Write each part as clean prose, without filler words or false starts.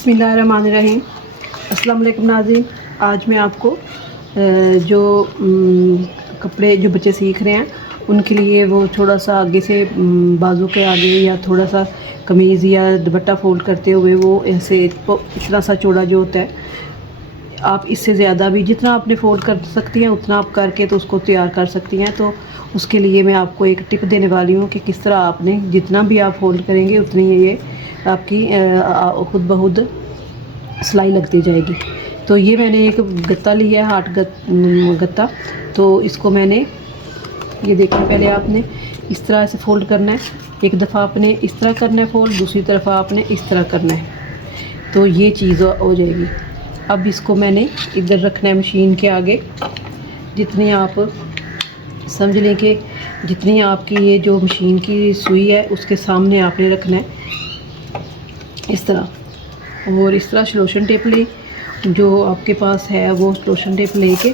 बिस्मिल्लाहिर्रहमानिर्रहीम। अस्सलाम वालेकुम नाज़रीन। आज मैं आपको जो कपड़े जो बच्चे सीख रहे हैं उनके लिए वो थोड़ा सा आगे से बाजू के आगे या थोड़ा सा कमीज़ या दुपट्टा फोल्ड करते हुए वो ऐसे इतना सा चौड़ा जो होता है, आप इससे ज़्यादा भी जितना आपने फ़ोल्ड कर सकती हैं उतना आप करके तो उसको तैयार कर सकती हैं। तो उसके लिए मैं आपको एक टिप देने वाली हूँ कि किस तरह आपने जितना भी आप फ़ोल्ड करेंगे उतनी ये आपकी खुद ब खुद सिलाई लगती जाएगी। तो ये मैंने एक गत्ता लिया है, गत्ता। तो इसको मैंने ये देखिए, पहले आपने इस तरह से फ़ोल्ड करना है, एक दफ़ा आपने इस तरह करना है फ़ोल्ड, दूसरी तरफ आपने इस तरह करना है, तो ये चीज़ हो जाएगी। अब इसको मैंने इधर रखना है मशीन के आगे। जितनी आप समझ लें कि जितनी आपकी ये जो मशीन की सुई है उसके सामने आपने रखना है इस तरह, और इस तरह लोशन टेप ले, जो आपके पास है वो लोशन टेप लेके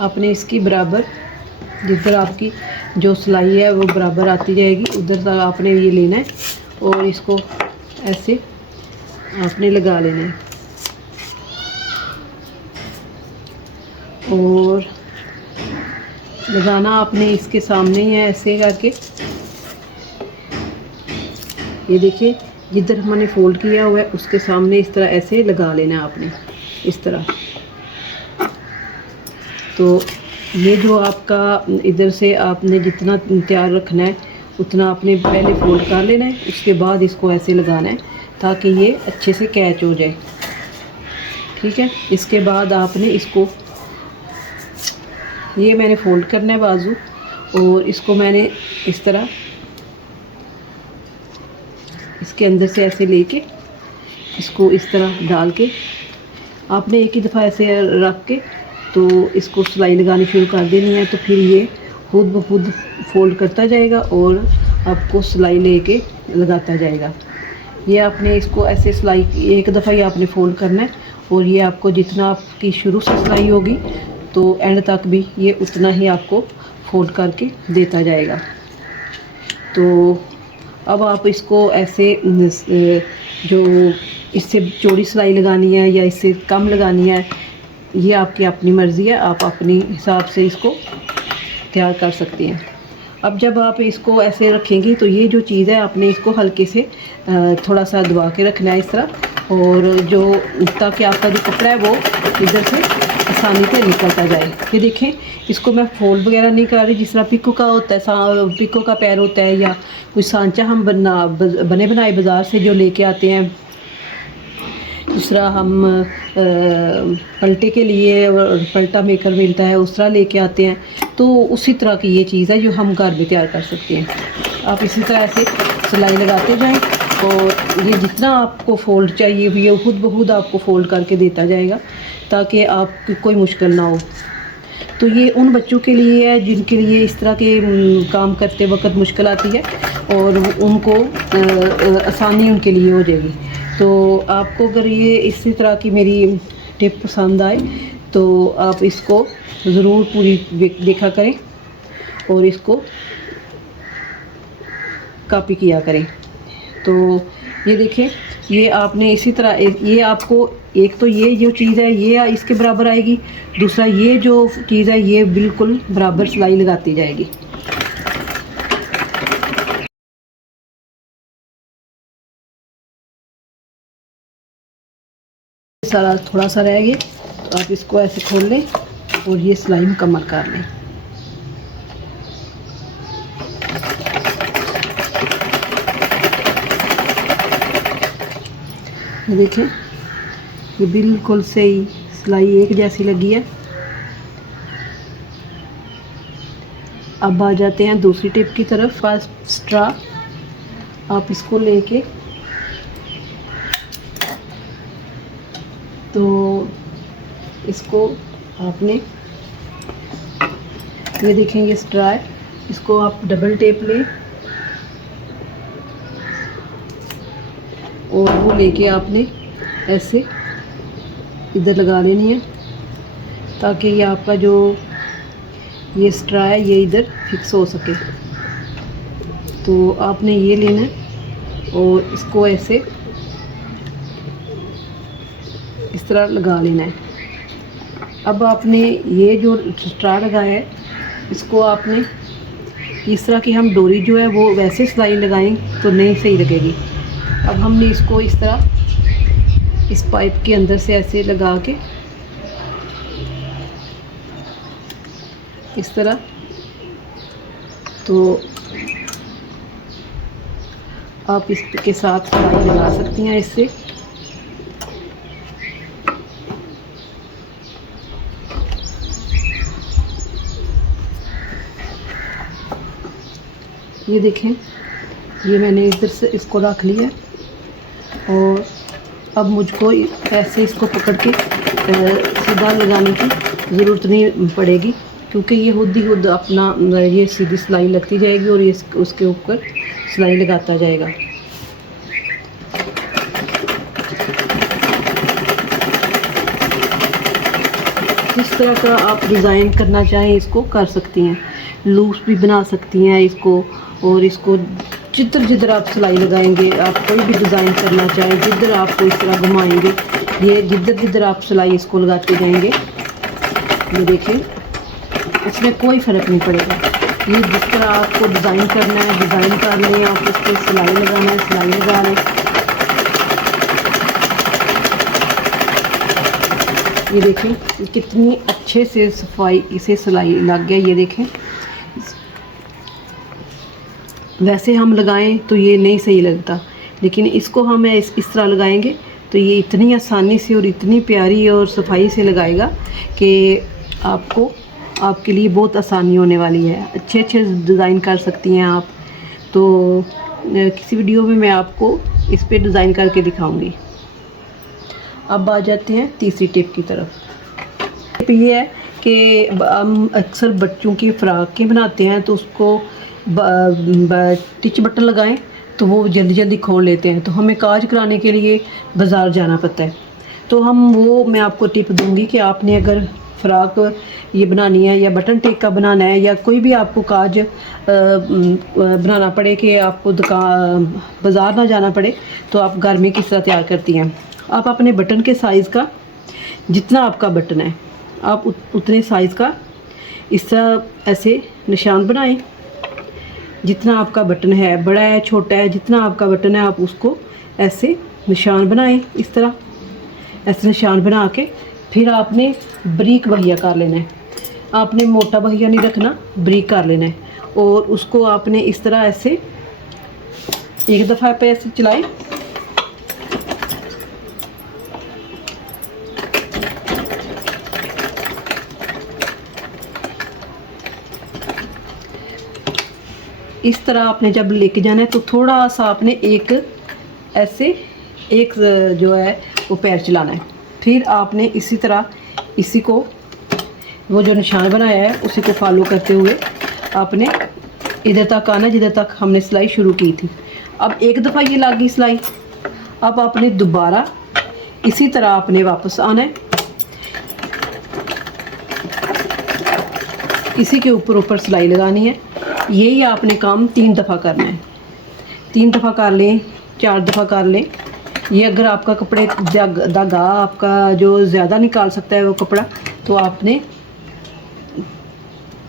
आपने इसकी बराबर जिधर आपकी जो सिलाई है वो बराबर आती जाएगी उधर तक आपने ये लेना है और इसको ऐसे आपने लगा लेना है। और लगाना आपने इसके सामने ही है ऐसे करके। ये देखिए, जिधर मैंने फ़ोल्ड किया हुआ है उसके सामने इस तरह ऐसे लगा लेना है आपने इस तरह। तो ये जो आपका इधर से आपने जितना तैयार रखना है उतना आपने पहले फ़ोल्ड कर लेना है, उसके बाद इसको ऐसे लगाना है ताकि ये अच्छे से कैच हो जाए। ठीक है, इसके बाद आपने इसको ये मैंने फ़ोल्ड करना है बाजू, और इसको मैंने इस तरह इसके अंदर से ऐसे लेके इसको इस तरह डाल के आपने एक ही दफ़ा ऐसे रख के तो इसको सिलाई लगानी शुरू कर देनी है। तो फिर ये खुद ब खुद फ़ोल्ड करता जाएगा और आपको सिलाई लेके लगाता जाएगा। ये आपने इसको ऐसे सिलाई एक दफ़ा ही आपने फ़ोल्ड करना है, और ये आपको जितना आपकी शुरू से सिलाई होगी तो एंड तक भी ये उतना ही आपको फ़ोल्ड करके देता जाएगा। तो अब आप इसको ऐसे जो इससे चौड़ी सिलाई लगानी है या इससे कम लगानी है, ये आपकी अपनी मर्ज़ी है, आप अपने हिसाब से इसको तैयार कर सकती हैं। अब जब आप इसको ऐसे रखेंगी तो ये जो चीज़ है आपने इसको हल्के से थोड़ा सा दबा के रखना है इस तरह, और जो ताकि आपका जो कपड़ा है वो इधर से आसानी से निकलता जाए। ये देखें, इसको मैं फोल्ड वगैरह नहीं कर रही। जिस तरह पिको का होता है, पिको का पैर होता है या कोई सांचा हम बने बनाए बाज़ार से जो लेके आते हैं, जिस तरह हम पलटे के लिए पलटा मेकर मिलता है उस तरह लेके आते हैं, तो उसी तरह की ये चीज़ है जो हम घर में तैयार कर सकते हैं। आप इसी तरह से सिलाई लगाते जाएं और ये जितना आपको फ़ोल्ड चाहिए ये खुद ब खुद आपको फ़ोल्ड करके देता जाएगा ताकि आपकी कोई मुश्किल ना हो। तो ये उन बच्चों के लिए है जिनके लिए इस तरह के काम करते वक्त मुश्किल आती है और उनको आसानी उनके लिए हो जाएगी। तो आपको अगर ये इसी तरह की मेरी टिप पसंद आए तो आप इसको ज़रूर पूरी देखा करें और इसको कॉपी किया करें। तो ये देखें, ये आपने इसी तरह ये आपको एक तो ये जो चीज़ है ये इसके बराबर आएगी, दूसरा ये जो चीज़ है ये बिल्कुल बराबर सिलाई लगाती जाएगी। सारा थोड़ा सा रह गया तो आप इसको ऐसे खोल लें और ये सिलाई मुकम्मल कर लें। ये देखें, ये बिल्कुल सही सिलाई एक जैसी लगी है। अब आ जाते हैं दूसरी टिप की तरफ। फर्स्ट स्ट्रा आप इसको लेके तो इसको आपने ये देखें ये स्ट्रा है, इसको आप डबल टेप लें और वो लेके आपने ऐसे इधर लगा लेनी है ताकि ये आपका जो ये स्ट्रा है ये इधर फिक्स हो सके। तो आपने ये लेना है और इसको ऐसे इस तरह लगा लेना है। अब आपने ये जो स्ट्रा लगाया है इसको आपने इस तरह की हम डोरी जो है वो वैसे सिलाई लगाएं तो नहीं सही लगेगी। अब हमने इसको इस तरह इस पाइप के अंदर से ऐसे लगा के इस तरह, तो आप इसके साथ सिलाई लगा सकती हैं इससे। ये देखें, ये मैंने इधर से इसको रख लिया और अब मुझको ऐसे इसको पकड़ के सीधा लगाने की ज़रूरत नहीं पड़ेगी, क्योंकि ये खुद ही खुद अपना ये सीधी सिलाई लगती जाएगी और ये उसके ऊपर सिलाई लगाता जाएगा। जिस तरह का आप डिज़ाइन करना चाहें इसको कर सकती हैं, लूज भी बना सकती हैं इसको, और इसको जिधर जिधर आप सिलाई लगाएंगे, आप कोई भी डिज़ाइन करना चाहें जिधर आपको इस तरह घुमाएंगे, ये जिधर जिधर आप सिलाई इसको लगाते जाएंगे, ये देखें इसमें कोई फ़र्क नहीं पड़ेगा। ये जिस तरह आपको डिज़ाइन करना है डिज़ाइन कर लें, आप इस पर सिलाई लगाना है सिलाई लगा लें। ये देखें कितनी अच्छे से सफाई इसे सिलाई लग गया। ये देखें, वैसे हम लगाएं तो ये नहीं सही लगता, लेकिन इसको हम इस तरह लगाएंगे तो ये इतनी आसानी से और इतनी प्यारी और सफाई से लगाएगा कि आपके लिए बहुत आसानी होने वाली है। अच्छे अच्छे डिज़ाइन कर सकती हैं आप। तो किसी वीडियो में मैं आपको इस पे डिज़ाइन करके दिखाऊंगी। अब आ जाते हैं तीसरी टिप की तरफ। टिप ये है कि हम अक्सर बच्चों की फ्राकें बनाते हैं तो उसको टिच बटन लगाएं तो वो जल्दी जल्दी खोल लेते हैं, तो हमें काज कराने के लिए बाज़ार जाना पड़ता है। तो मैं आपको टिप दूंगी कि आपने अगर फ़्राक ये बनानी है या बटन टेका बनाना है या कोई भी आपको काज बनाना पड़े कि आपको बाज़ार ना जाना पड़े, तो आप घर में किस तरह तैयार करती हैं। आप अपने बटन के साइज़ का, जितना आपका बटन है आप उतने साइज़ का इस तरह ऐसे निशान बनाएं। जितना आपका बटन है, बड़ा है छोटा है, जितना आपका बटन है आप उसको ऐसे निशान बनाएं। इस तरह ऐसे निशान बना के फिर आपने बारीक बहिया कर लेना है। आपने मोटा बहिया नहीं रखना, बारीक कर लेना है। और उसको आपने इस तरह ऐसे एक दफ़ा पे ऐसे चलाएं, इस तरह आपने जब लेके जाना है तो थोड़ा सा आपने एक जो है वो पैर चलाना है। फिर आपने इसी तरह इसी को वो जो निशान बनाया है उसी को फॉलो करते हुए आपने इधर तक आना जिधर तक हमने सिलाई शुरू की थी। अब एक दफ़ा ये लग गई सिलाई, अब आपने दोबारा इसी तरह आपने वापस आना है, इसी के ऊपर सिलाई लगानी है। यही आपने काम 3 दफ़ा करना है। 3 दफ़ा कर लें, 4 दफ़ा कर लें। ये अगर आपका कपड़े धागा आपका जो ज़्यादा निकाल सकता है वो कपड़ा, तो आपने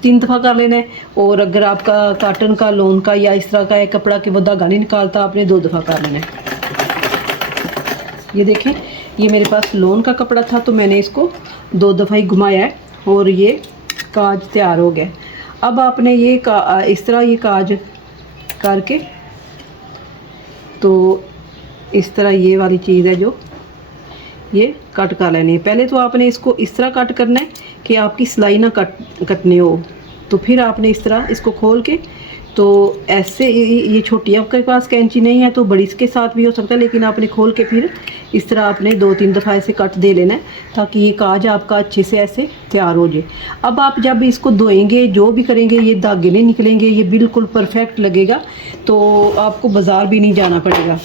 3 दफ़ा कर लेना है। और अगर आपका कॉटन का, लॉन का या इस तरह का है कपड़ा कि वो धागा नहीं निकालता, आपने 2 दफ़ा कर लेना है। ये देखें, ये मेरे पास लॉन का कपड़ा था तो मैंने इसको 2 दफ़ा ही घुमाया है और ये काज तैयार हो गया। अब आपने ये इस तरह ये काज करके, तो इस तरह ये वाली चीज़ है जो ये कट कर लेनी है। पहले तो आपने इसको इस तरह कट करना है कि आपकी सिलाई ना कटनी हो। तो फिर आपने इस तरह इसको खोल के, तो ऐसे ये छोटी आपके पास कैंची नहीं है तो बड़ी के साथ भी हो सकता है, लेकिन आपने खोल के फिर इस तरह आपने 2-3 दफ़ा ऐसे कट दे लेना है ताकि ये काज आपका अच्छे से ऐसे तैयार हो जाए। अब आप जब इसको धोएंगे, जो भी करेंगे, ये धागे नहीं निकलेंगे, ये बिल्कुल परफेक्ट लगेगा, तो आपको बाज़ार भी नहीं जाना पड़ेगा।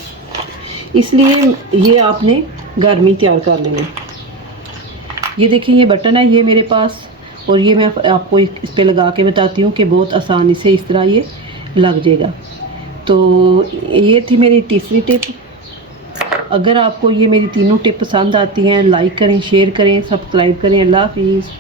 इसलिए ये आपने घर में तैयार कर लेना है। ये देखिए, ये बटन है ये मेरे पास, और ये मैं आपको इस पे लगा के बताती हूँ कि बहुत आसानी से इस तरह ये लग जाएगा। तो ये थी मेरी तीसरी टिप। अगर आपको ये मेरी तीनों टिप पसंद आती हैं, लाइक करें, शेयर करें, सब्सक्राइब करें। अल्लाह हाफिज़।